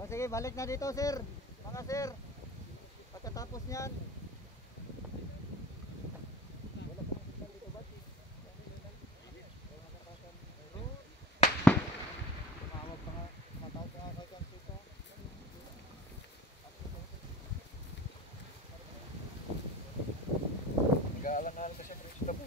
O sige, balik na dito sir. Mga sir. Pagkatapos niyan. Nag-aalang-alang kasi ang Rich Dabo.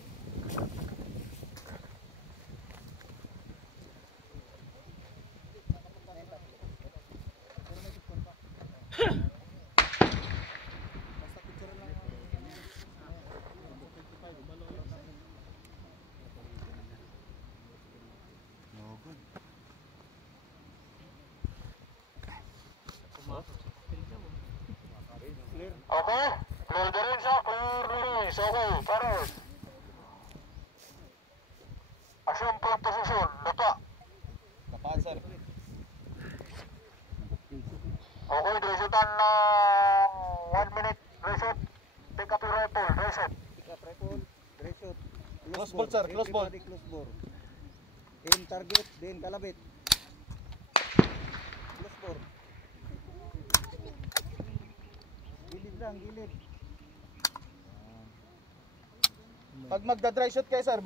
Okay, clear the range ha, clear the range. Okay, pares. Assume front position, lata. Kapaan sir. Okay, resetan na 1 minute, reset. Pick up your rifle, reset. Pick up rifle, dress shot. Close ball sir, close ball. Everybody close ball. Aim target, then kalabit. Close ball. Gilid lang, gilid. Pag magda-dry shot kayo sir,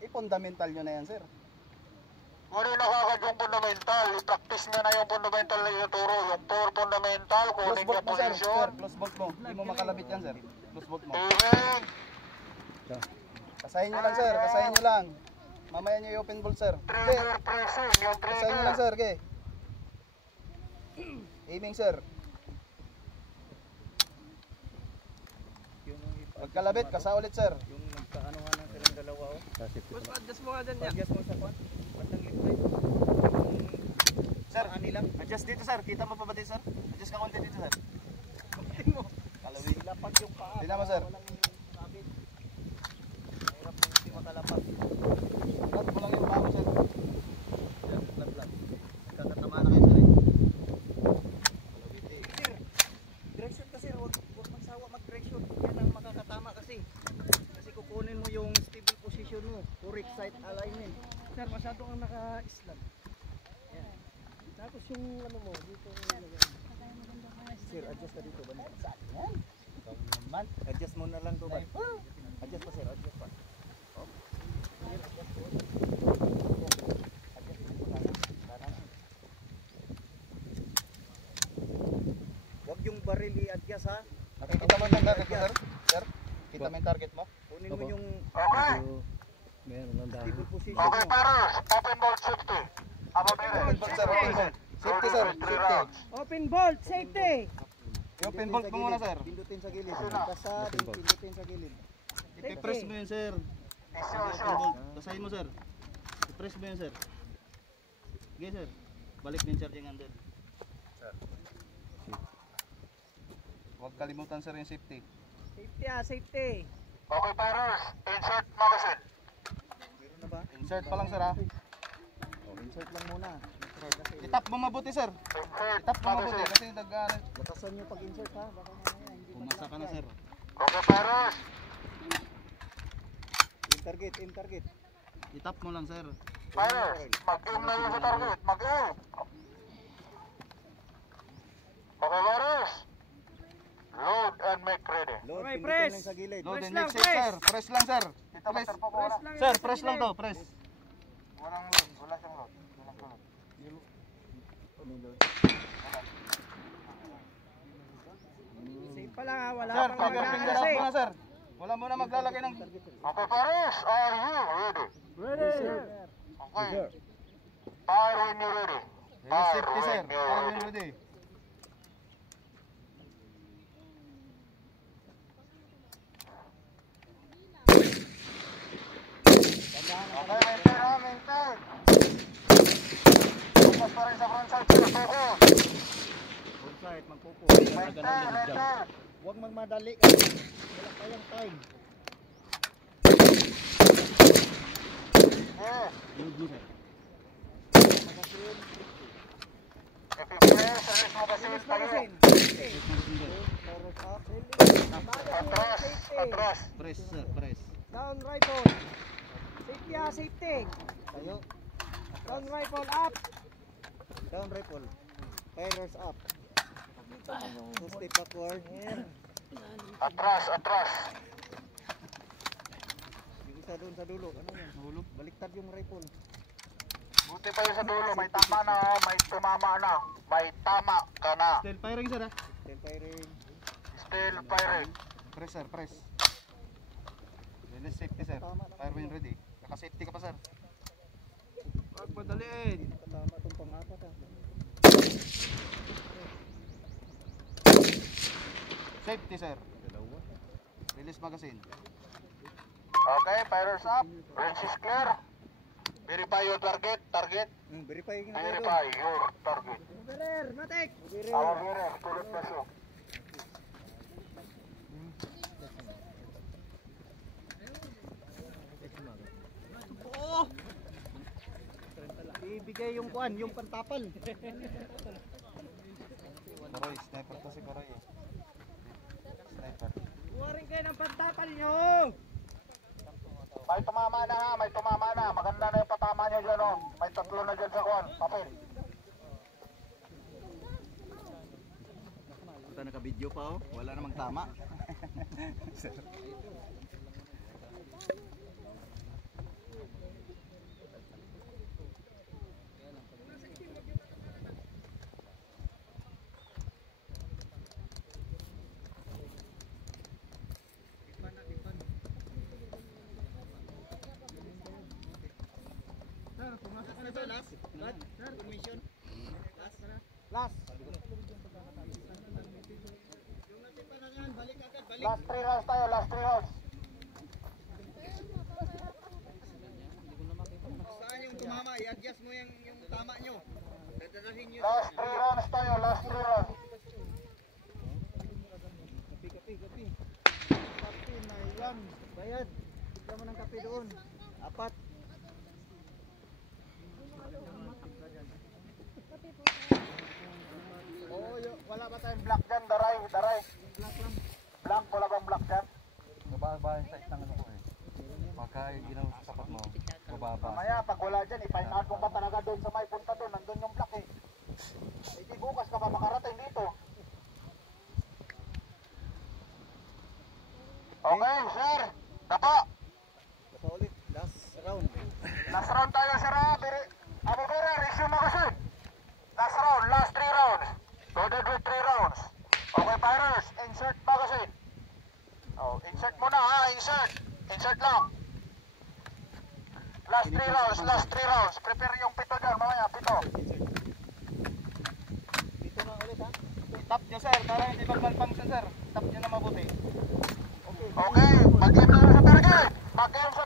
i-fundamental nyo na yan sir. Kung rin nakakad yung fundamental, i-practice nyo na yung fundamental na ituturo. Yung 4 fundamental, Close kunin bolt yung mo sir, position. close bolt mo. Hindi mo makalabit yan sir. Close bolt mo. Tingin. Kasahin nyo lang sir, kasahin nyo lang. Mamaya nyo i-open bolt sir. Hindi, Trigger pressing, yung kasahin nyo lang trigger. sir, okay. Aiming sir. Pagkalabit, kasa ulit sir. Yung nagkaano nga ng silang dalawa o. Boss, adjust mo nga dyan niya. Adjust mo sa kwan. Bandang left side. Sir, adjust dito sir. Kita mo pa ba dito sir? Adjust ka konti dito sir. Kapatid mo. Kalawin. Lapag yung paa. Tingnan mo sir. Walang sabit. Mahirap kung hindi makalapag. Flat mo lang yung paa mo sir. Flat. Nagkakatama na kayo sir. Sir, direction ka sir. Huwag magsawa mag-direction. Yan ang makakatama kasi. Kasi kukunin mo yung stable position mo. Correct side alignment. Sir, masyado kang naka-islam. Yan. Tapos yung ano mo, dito. Sir, adjust ka dito. Balik. Yan. Ikaw naman. Adjust mo na lang to ba? Adjust pa sir, adjust pa. Oh. Sir, adjust po. Adjust mo lang. Parang. Huwag yung baril i-adjust ha. Nakikita mo yung target mo sir? Sir? Kita mo yung target mo? Kunin mo yung Okay. stable position Okay, mo. pares. Open bolt safety. About Open bolt sir, open bolt. Safety sir, safety. Open bolt, safety! I-open bolt mo muna sir. Pindutin sa gilid. Basta pindutin sa gilid. I-press mo yun sir. Open bolt. Basahin mo sir. I-press mo yun sir. Okay sir. Balik din charging handle. Sir. Huwag kalimutan sir yung safety. Safety safety. Okay, pares. Insert magazine. Meron na ba? Insert pa lang sir ha. Insert lang muna. Itap mo mabuti sir. Insert Itap mo mabuti magazine. kasi nag-ano. Batasan nyo pag-insert ha. Baka mamaya hindi Pumasa ka na sir. Okay, pares. Aim target. Itap mo lang sir. Pares. Mag-aim na yun sa target. Mag-aim. Okay, pares. Load and make ready. Load, Okay, pindutin press. lang sa gilid. Load Press and lang, next set sir. Press lang sir. Press. Press lang. Sir, press lang to. Press. Walang load. Wala siyang load. Walang load. Safe pa lang ha, wala Sir, pang pag-finger out mag-aasay. muna sir. Wala muna maglalagay ng... Okay, pares. Are you ready? Ready, sir. Okay. Fire when you're ready. Yung safety sir. when you're Para ready. yun ready. Okay, maintain ha, maintain. Focus pa rin sa frontside sir. Focus. Frontside, magpupo. Maintain, maintain. Huwag magmadali kasi wala tayong time. Yes. Load mo sir. Magasin. If you press, release magazine. Release Tayo. magazine. Forward up. Atras. Atras. Press sir, press. Down rifle. Safety safety. Tayo. Down rifle up. Down rifle. Firers up. So step backward. Atras, atras. Yung isa doon sa dulo. Ano yan? Nahulog. Baliktad yung rifle. Buti pa yung sa dulo, may tama na, may tumama na. May tama ka na. Still firing sir ha. Still firing. Still firing. Press sir, press. Release safety sir. Fire when ready. Naka-safety ka pa sir. Huwag madaliin. Nakatama itong pang-apat ah. Safety sir. Release magazine. Okay, fires up. Range is clear. Verify your target. Target. Verify nga tayo doon. Verify your target. Berer, matik. Our mirror, tulad na siya. Ibigay yung kuan, yung pantapal. Karoy, sniper to si Karoy eh. Sniper. Huwarin kayo ng pantapal nyo. May tumama na ha, may tumama na. Maganda na yung patama niya dyan oh. May tatlo na dyan sa kuwan. Papel. Ito naka-video pa oh. Wala namang tama. Last. Last 3 rounds tayo, last 3 rounds. Saan yung tumama? I-adjust mo yung tama nyo. Dadalahin nyo. Last 3 rounds tayo, last 3 rounds. Kapi. Kapi na yan. Bayad. Bigyan mo ng kape doon. 4. Oo, wala ba tayong black dyan, daray, daray. Black, wala bang black dyan? Mababa yung size ng ano ko eh. Pagka ginawa sa sapat mo, mababa. Mamaya, pag wala dyan, i-find out mo ba talaga doon sa may punta doon, nandun yung black eh. Hindi bukas ka pa makarating dito. Okay, sir. Dapa. Basta ulit. Last round. Last round tayo, sir. Abo Bere, resume ako, sir. Last round, last 3 rounds. Loaded with 3 rounds. Okay, fighters, insert magazine. Oh, insert muna ha, insert. Insert lang. Last 3 rounds, last 3 rounds. Prepare yung pito dyan, mamaya, pito. Dito na ulit ha. Tap nyo sir, para hindi mag-malfunction sir. Tap nyo na mabuti. Okay, mag-aim na sa target. Mag-aim sa